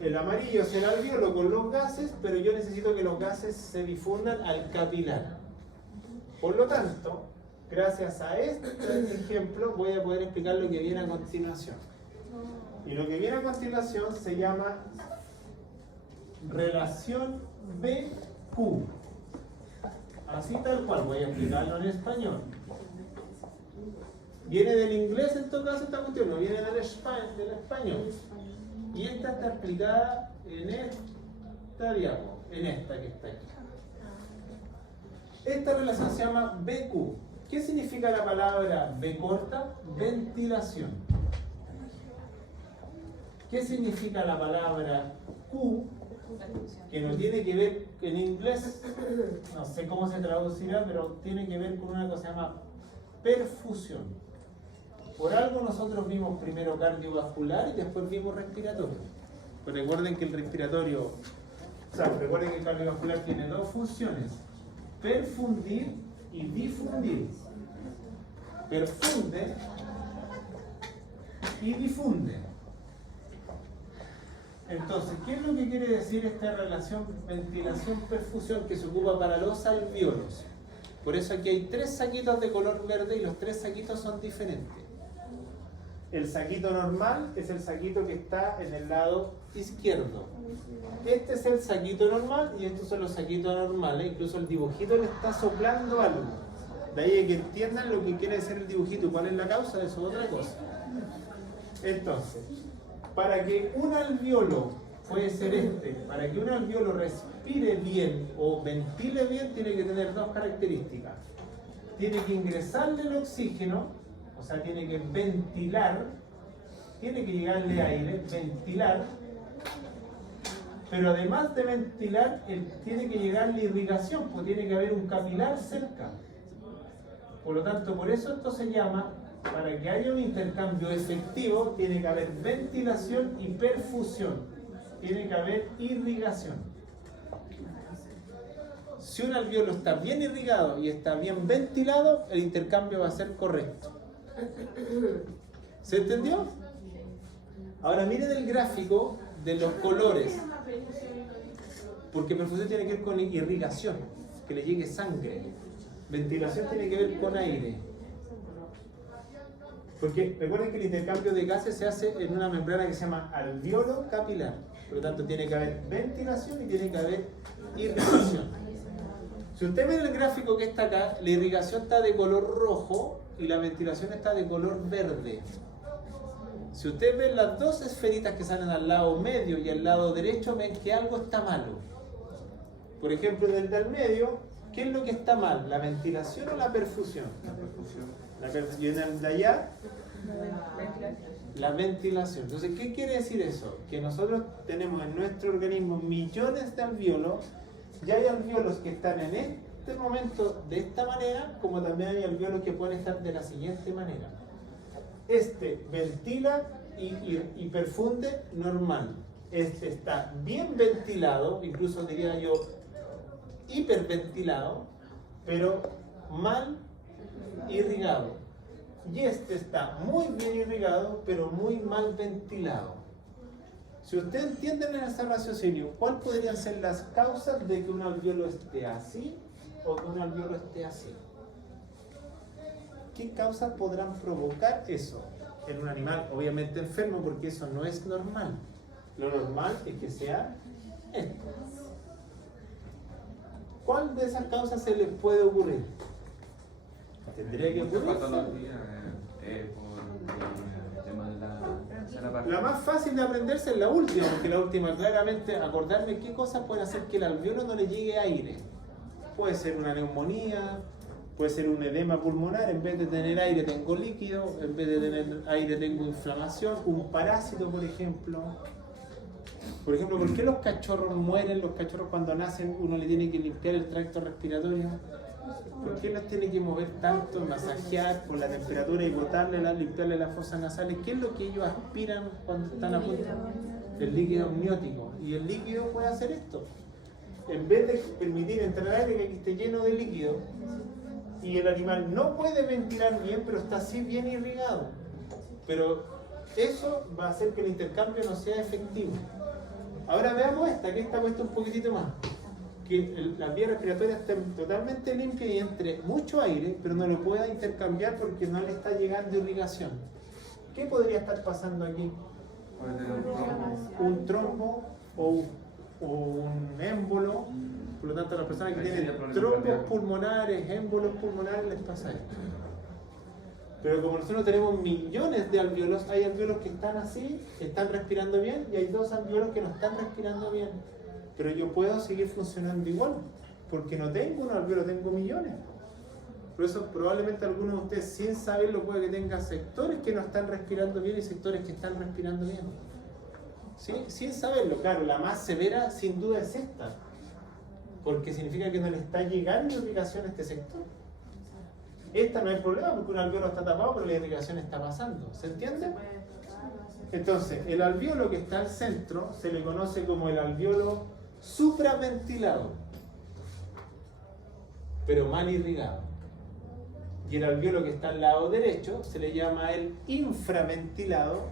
el amarillo es el alveolo con los gases, pero yo necesito que los gases se difundan al capilar. Por lo tanto, gracias a este ejemplo voy a poder explicar lo que viene a continuación. Y lo que viene a continuación se llama relación BQ. Así tal cual, voy a explicarlo en español. Viene del inglés en todo caso esta cuestión, no viene del español. Y esta está explicada en esta diapo, en esta que está aquí. Esta relación se llama BQ. ¿Qué significa la palabra B corta? Ventilación. ¿Qué significa la palabra Q? Que no tiene que ver, en inglés, no sé cómo se traducirá, pero tiene que ver con una cosa que se llama perfusión. Por algo nosotros vimos primero cardiovascular y después vimos respiratorio. Pues recuerden que el respiratorio, recuerden que el cardiovascular tiene dos funciones: perfundir y difundir. Perfunde y difunde. Entonces, ¿qué es lo que quiere decir esta relación ventilación-perfusión que se ocupa para los alvéolos? Por eso aquí hay 3 saquitos de color verde y los 3 saquitos son diferentes. El saquito normal es el saquito que está en el lado izquierdo. Este es el saquito normal y estos son los saquitos anormales. Incluso el dibujito le está soplando algo. De ahí que entiendan lo que quiere decir el dibujito y cuál es la causa de eso, otra cosa. Entonces, para que un alveolo, puede ser para que un alveolo respire bien o ventile bien, tiene que tener 2 características. Tiene que ingresarle el oxígeno, o sea, tiene que ventilar, tiene que llegarle aire, ventilar, pero además de ventilar, tiene que llegarle irrigación, porque tiene que haber un capilar cerca. Por lo tanto, por eso esto se llama, para que haya un intercambio efectivo, tiene que haber ventilación y perfusión. tiene que haber irrigación. Si un alveolo está bien irrigado y está bien ventilado, el intercambio va a ser correcto. ¿Se entendió? Ahora miren el gráfico de los colores. Porque perfusión tiene que ver con irrigación, que le llegue sangre. Ventilación tiene que ver con aire. Porque recuerden que el intercambio de gases se hace en una membrana que se llama alveolo capilar. Por lo tanto, tiene que haber ventilación y tiene que haber irrigación. Si usted ve el gráfico que está acá, la irrigación está de color rojo y la ventilación está de color verde. Si usted ve las dos esferitas que salen al lado medio y al lado derecho, ven que algo está malo. Por ejemplo, en el del medio, ¿qué es lo que está mal? ¿La ventilación o la perfusión? La perfusión. Y en el de allá, la ventilación. Entonces, ¿qué quiere decir eso? Que nosotros tenemos en nuestro organismo millones de alvéolos, y hay alvéolos que están en este momento de esta manera, como también hay alvéolos que pueden estar de la siguiente manera. Este ventila y perfunde normal. Este está bien ventilado, incluso diría yo hiperventilado, pero mal irrigado. Y este está muy bien irrigado, pero muy mal ventilado. Si ustedes entienden en ese raciocinio, ¿cuáles podrían ser las causas de que un alvéolo esté así o que un alvéolo esté así? ¿Qué causas podrán provocar eso en un animal? Obviamente enfermo, porque eso no es normal. Lo normal es que sea esto. ¿Cuál de esas causas se les puede ocurrir? Tendría que ocurrir. Por el tema de la tercera parte. La más fácil de aprenderse es la última, porque la última claramente acordarme qué cosas pueden hacer que el alvéolo no le llegue aire. Puede ser una neumonía, puede ser un edema pulmonar, en vez de tener aire tengo líquido, en vez de tener aire tengo inflamación, un parásito por ejemplo. Por ejemplo, ¿por qué los cachorros mueren? Los cachorros cuando nacen uno le tiene que limpiar el tracto respiratorio. ¿Por qué los tiene que mover tanto, masajear con la temperatura y limpiarle las fosas nasales? ¿Qué es lo que ellos aspiran cuando están a punto? El líquido amniótico. Y el líquido puede hacer esto. En vez de permitir entrar aire que esté lleno de líquido, y el animal no puede ventilar bien, pero está así bien irrigado. Pero eso va a hacer que el intercambio no sea efectivo. Ahora veamos esta, que está puesta un poquitito más. Que la vía respiratoria esté totalmente limpia y entre mucho aire, pero no lo pueda intercambiar porque no le está llegando irrigación. ¿Qué podría estar pasando aquí? Un trombo o un émbolo. Por lo tanto, a las personas que tienen trombos pulmonares, émbolos pulmonares, les pasa esto. Pero como nosotros tenemos millones de alvéolos, hay alvéolos que están así, están respirando bien, y hay dos alvéolos que no están respirando bien. Pero yo puedo seguir funcionando igual, porque no tengo un alvéolo, tengo millones. Por eso probablemente algunos de ustedes, sin saberlo, puede que tengan sectores que no están respirando bien y sectores que están respirando bien. ¿Sí? Sin saberlo, claro, la más severa sin duda es esta, porque significa que no le está llegando irrigación a este sector. Esta no hay problema porque un alvéolo está tapado, pero la irrigación está pasando. ¿Se entiende? Entonces, el alvéolo que está al centro se le conoce como el alvéolo supraventilado, pero mal irrigado. Y el alvéolo que está al lado derecho se le llama el infraventilado,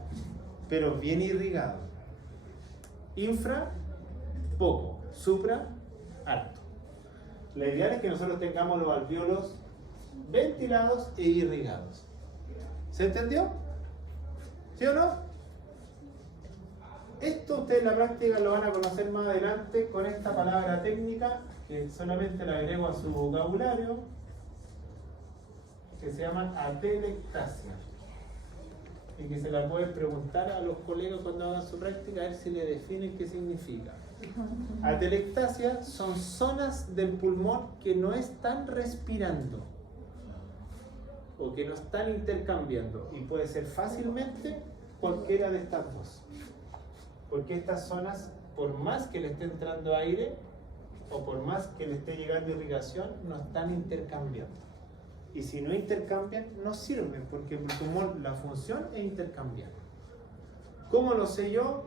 pero bien irrigado. Infra, poco. Supra, harto. La idea es que nosotros tengamos los alvéolos ventilados e irrigados. ¿Se entendió? ¿Sí o no? Esto ustedes en la práctica lo van a conocer más adelante con esta palabra técnica que solamente la agrego a su vocabulario, que se llama atelectasia, y que se la pueden preguntar a los colegas cuando hagan su práctica a ver si le definen qué significa. Atelectasia son zonas del pulmón que no están respirando o que no están intercambiando, y puede ser fácilmente cualquiera de estas dos, porque estas zonas, por más que le esté entrando aire o por más que le esté llegando irrigación, no están intercambiando. Y si no intercambian, no sirven, porque el pulmón, la función es intercambiar. ¿Cómo lo sé yo?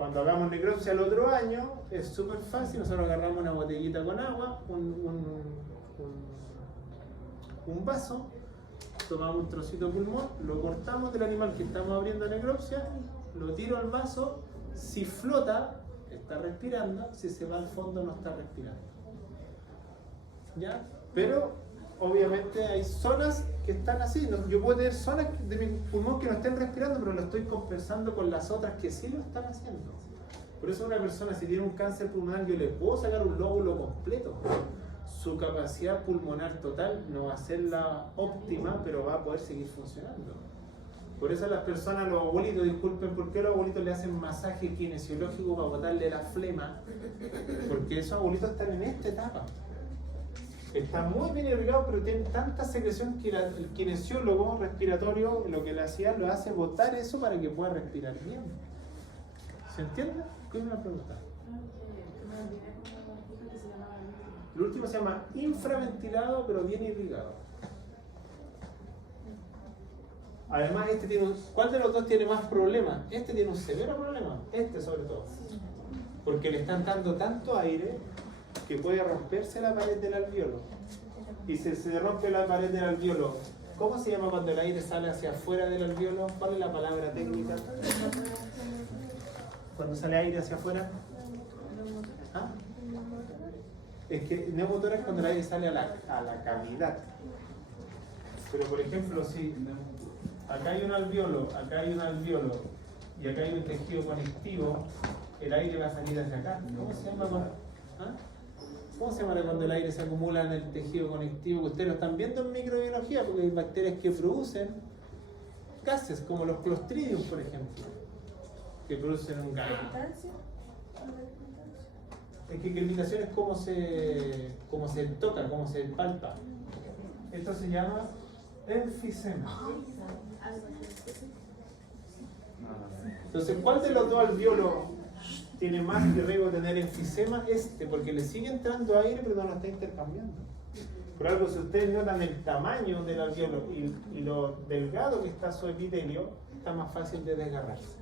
Cuando hagamos necropsia el otro año, es súper fácil. Nosotros agarramos una botellita con agua, un vaso, tomamos un trocito de pulmón, lo cortamos del animal que estamos abriendo necropsia, lo tiro al vaso, si flota, está respirando, si se va al fondo, no está respirando. ¿Ya? Pero obviamente hay zonas que están así. Yo puedo tener zonas de mi pulmón que no estén respirando, pero lo estoy compensando con las otras que sí lo están haciendo. Por eso una persona, si tiene un cáncer pulmonar, yo le puedo sacar un lóbulo completo. Su capacidad pulmonar total no va a ser la óptima, pero va a poder seguir funcionando. Por eso las personas, los abuelitos, disculpen, ¿por qué los abuelitos le hacen masaje kinesiológico para botarle la flema? Porque esos abuelitos están en esta etapa. Están muy bien irrigados, pero tienen tanta secreción que el kinesiólogo respiratorio lo que le hacía, lo hace botar eso para que pueda respirar bien. ¿Se entiende? ¿Qué es una pregunta? El último se llama infraventilado, pero bien irrigado. Además, este tiene ¿cuál de los dos tiene más problemas? Este tiene un severo problema, este sobre todo. Porque le están dando tanto aire que puede romperse la pared del alveolo. Y si se rompe la pared del alveolo, ¿cómo se llama cuando el aire sale hacia afuera del alveolo? ¿Cuál es la palabra técnica? Cuando sale aire hacia afuera. ¿Ah? Es que neumotora es cuando el aire sale a la cavidad. Pero por ejemplo, si acá hay un alveolo y acá hay un tejido conectivo, el aire va a salir hacia acá. ¿Cómo se llama? ¿Ah? ¿Cómo se llama cuando el aire se acumula en el tejido conectivo? Ustedes lo están viendo en microbiología, porque hay bacterias que producen gases, como los Clostridium, por ejemplo, que producen un gas. Es que crepitación es como se toca, como se palpa. Esto se llama enfisema. Entonces, ¿cuál de los dos alveolos tiene más riesgo de tener enfisema? Porque le sigue entrando aire, pero no lo está intercambiando. Por algo, si ustedes notan el tamaño del alveolo y lo delgado que está su epitelio, está más fácil de desgarrarse.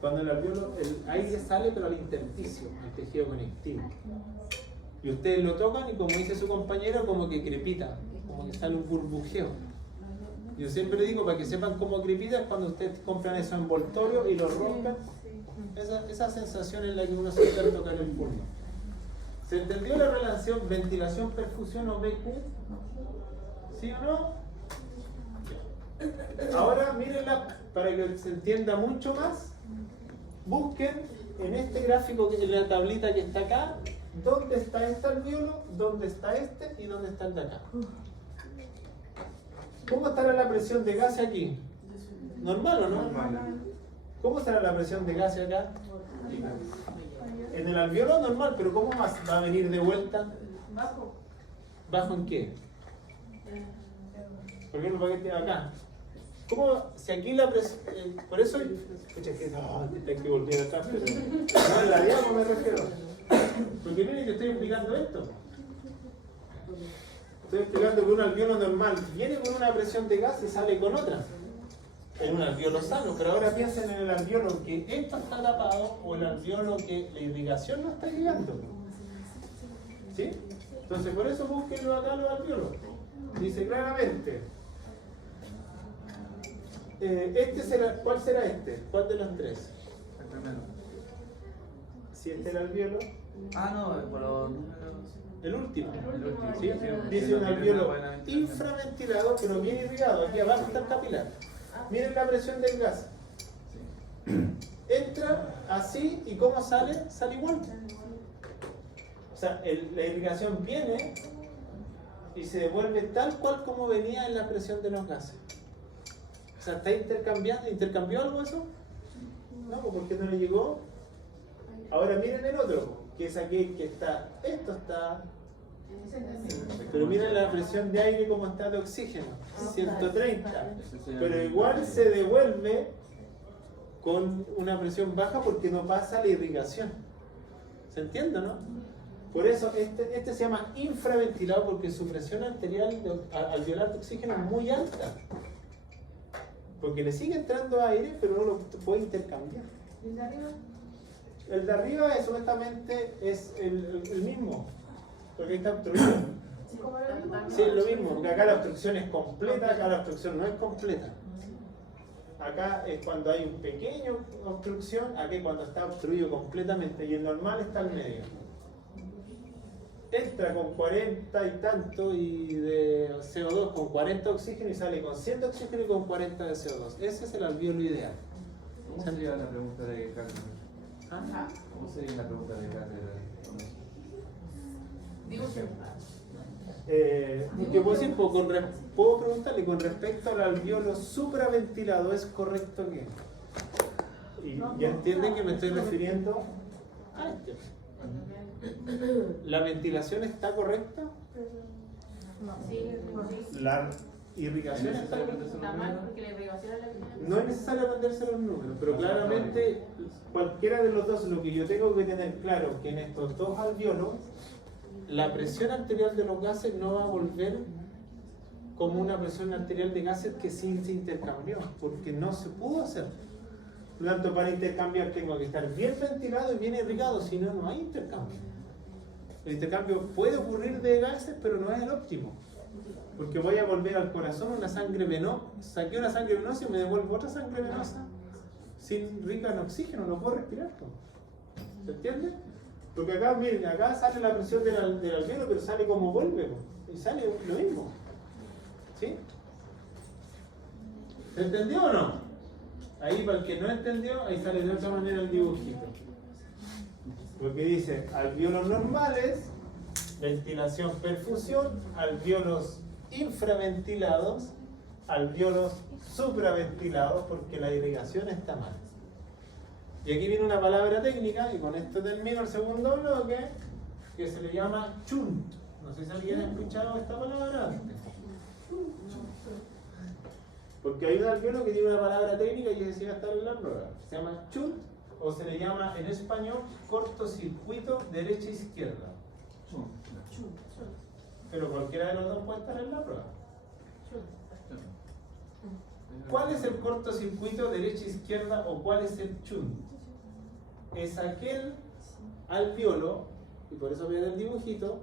Cuando el alveolo, el aire sale, pero al intersticio, al tejido conectivo. Y ustedes lo tocan y, como dice su compañero, como que crepita, como que sale un burbujeo. Yo siempre digo, para que sepan cómo crepita, es cuando ustedes compran esos envoltorios y los rompen. Esa sensación es la que uno siente al tocar el pulmón. ¿Se entendió la relación ventilación-perfusión o BQ? ¿Sí o no? Ahora mírenla para que se entienda mucho más. Busquen en este gráfico, en la tablita que está acá, dónde está este alveolo, dónde está este y dónde está el de acá. ¿Cómo estará la presión de gases aquí? ¿Normal o no? ¿Cómo estará la presión de gases acá? En el alveolo normal, pero ¿cómo va a venir de vuelta? Bajo. ¿Bajo en qué? Por ejemplo, para que esté acá. ¿Cómo? Si aquí la presión... por eso... Escucha, que no, hay que volver atrás, pero... No, en la diapo me refiero. Porque miren que estoy explicando esto. Estoy explicando que un alveolo normal viene con una presión de gas y sale con otra. En un alveolo sano, pero ahora piensen en el alveolo que esto está tapado o el alveolo que la irrigación no está llegando. ¿Sí? Entonces por eso búsquenlo acá los alveolos. Dice claramente, ¿cuál será este? ¿Cuál de los tres? El primero. Si este es el alveolo. Ah, no, por los números. El último. El último. ¿Sí? Dice un alveolo infraventilado, pero bien irrigado. Aquí abajo está el capilar. Miren la presión del gas. Entra así y ¿cómo sale? Sale igual. O sea, la irrigación viene y se devuelve tal cual como venía en la presión de los gases. O sea, ¿está intercambió algo eso? No, porque no le llegó. Ahora miren el otro, que es aquel que está, esto está, pero miren la presión de aire como está de oxígeno, 130, pero igual se devuelve con una presión baja porque no pasa la irrigación. ¿Se entiende, no? Por eso este se llama infraventilado porque su presión arterial alveolar de oxígeno es muy alta. Porque le sigue entrando aire, pero no lo puede intercambiar. ¿Y el de arriba? El de arriba supuestamente es el mismo, porque está obstruido. ¿Como lo mismo? Sí, es lo mismo, porque acá la obstrucción es completa, acá la obstrucción no es completa. Acá es cuando hay un pequeño obstrucción, aquí es cuando está obstruido completamente y el normal está al medio. Entra con 40 y tanto y de CO2 con 40 oxígeno y sale con 100 de oxígeno y con 40 de CO2. Ese es el alvéolo ideal. ¿Cómo sería la pregunta de Carlos? ¿Ah? ¿Cómo sería la pregunta de Carlos? Digo, ¿Qué puedo decir? Puedo preguntarle con respecto al alvéolo supraventilado, ¿es correcto que? Y ya entienden que me estoy refiriendo a este. ¿La ventilación está correcta? sí, ¿La irrigación está correcta? está mal porque la irrigación es la que... No es necesario aprenderse los números, pero claramente cualquiera de los dos, lo que yo tengo que tener claro que en estos dos alvéolos la presión arterial de los gases no va a volver como una presión arterial de gases que sí se intercambió, porque no se pudo hacer. Por lo tanto, para intercambiar tengo que estar bien ventilado y bien irrigado, si no, no hay intercambio. El intercambio puede ocurrir de gases, pero no es el óptimo. Porque voy a volver al corazón una sangre venosa, saqué una sangre venosa y me devuelvo otra sangre venosa sin rica en oxígeno, no puedo respirar. ¿Se entiende? Porque acá, miren, acá sale la presión del alvéolo, pero sale como vuelve, y sale lo mismo. ¿Sí? ¿Se entendió o no? Ahí, para el que no entendió, ahí sale de otra manera el dibujito. Lo que dice, alvéolos normales, ventilación, perfusión, alvéolos infraventilados, alvéolos supraventilados, porque la irrigación está mal. Y aquí viene una palabra técnica, y con esto termino el segundo bloque, que se le llama chunt. No sé si alguien ha escuchado esta palabra antes. Porque hay un alvéolo que tiene una palabra técnica y yo decía estar en la prueba. Se llama chunt, o se le llama en español cortocircuito derecha-izquierda. Pero cualquiera de los dos puede estar en la prueba. ¿Cuál es el cortocircuito derecha-izquierda o cuál es el chunt? Es aquel alvéolo, y por eso viene el dibujito,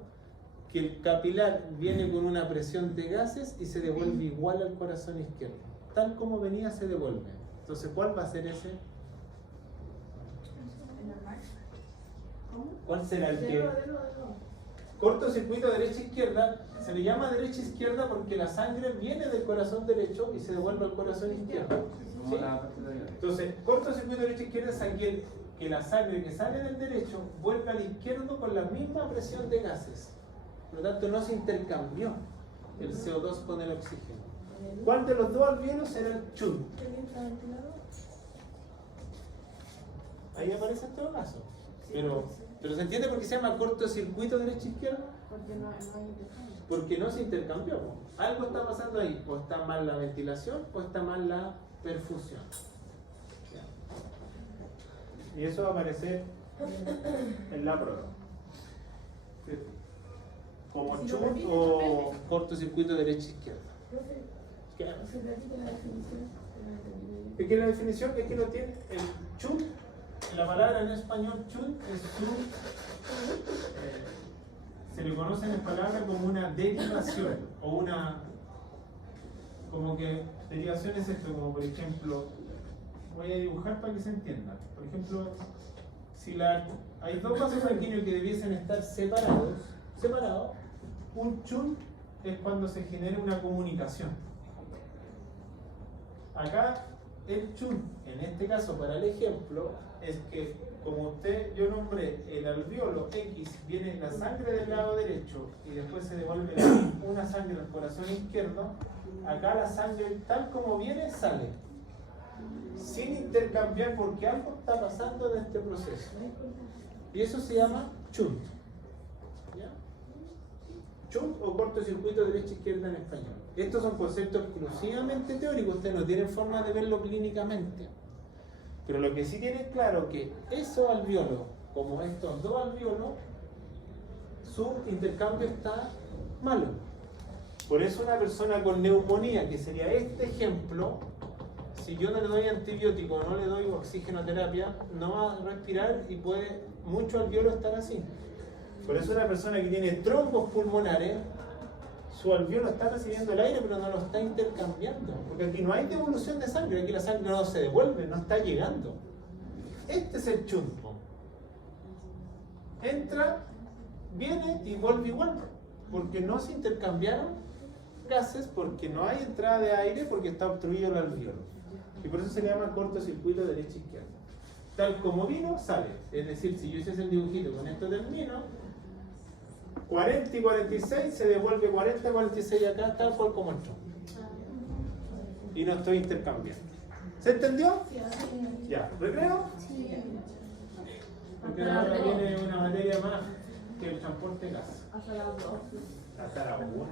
que el capilar viene con una presión de gases y se devuelve igual al corazón izquierdo. Tal como venía se devuelve. Entonces, ¿cuál va a ser ese? ¿Cuál será el que? Cortocircuito derecha-izquierda se le llama derecha-izquierda porque la sangre viene del corazón derecho y se devuelve al corazón izquierdo. ¿Sí? Entonces, cortocircuito derecha-izquierda es aquel que la sangre que sale del derecho vuelve al izquierdo con la misma presión de gases. Por lo tanto, no se intercambió el CO2 con el oxígeno. ¿Cuál de los dos alvéolos será el chunt? Ahí aparece en todo caso. Pero ¿se entiende por qué se llama cortocircuito derecha-izquierda? Porque no se intercambió. Algo está pasando ahí. O está mal la ventilación o está mal la perfusión. Y eso va a aparecer en la prueba. Como chunt o cortocircuito derecha-izquierda. Es que la definición es que lo tiene el chunt. La palabra en español chunt es se le conoce en palabra como una derivación o una, como que derivación es esto, como por ejemplo, voy a dibujar para que se entienda. Por ejemplo, si hay dos vasos sanguíneos que debiesen estar separados, un chunt es cuando se genera una comunicación. Acá el chunt, en este caso para el ejemplo, es que como yo nombré el alvéolo X, viene la sangre del lado derecho y después se devuelve una sangre al corazón izquierdo. Acá la sangre tal como viene sale sin intercambiar porque algo está pasando en este proceso y eso se llama chunt. ¿Ya? Chunt o cortocircuito derecha-izquierda en español. Estos son conceptos exclusivamente teóricos, ustedes no tienen forma de verlo clínicamente. Pero lo que sí tienen claro que esos alvéolos, como estos dos alvéolos, su intercambio está malo. Por eso una persona con neumonía, que sería este ejemplo, si yo no le doy antibiótico, no le doy oxigenoterapia, no va a respirar y puede mucho alveolo estar así. Por eso una persona que tiene trombos pulmonares, su alveolo está recibiendo el aire pero no lo está intercambiando. Porque aquí no hay devolución de sangre, aquí la sangre no se devuelve, no está llegando. Este es el chunto. Entra, viene y vuelve igual. Porque no se intercambiaron gases, porque no hay entrada de aire, porque está obstruido el alveolo. Y por eso se le llama cortocircuito derecha-izquierda. Tal como vino, sale. Es decir, si yo hiciese el dibujito con esto termino, 40 y 46 se devuelve 40 y 46 acá, tal cual como entró. Y no estoy intercambiando. ¿Se entendió? Ya. ¿Recreo? Porque ahora viene una materia más que el transporte de gas. Hasta las 2. Hasta la 1.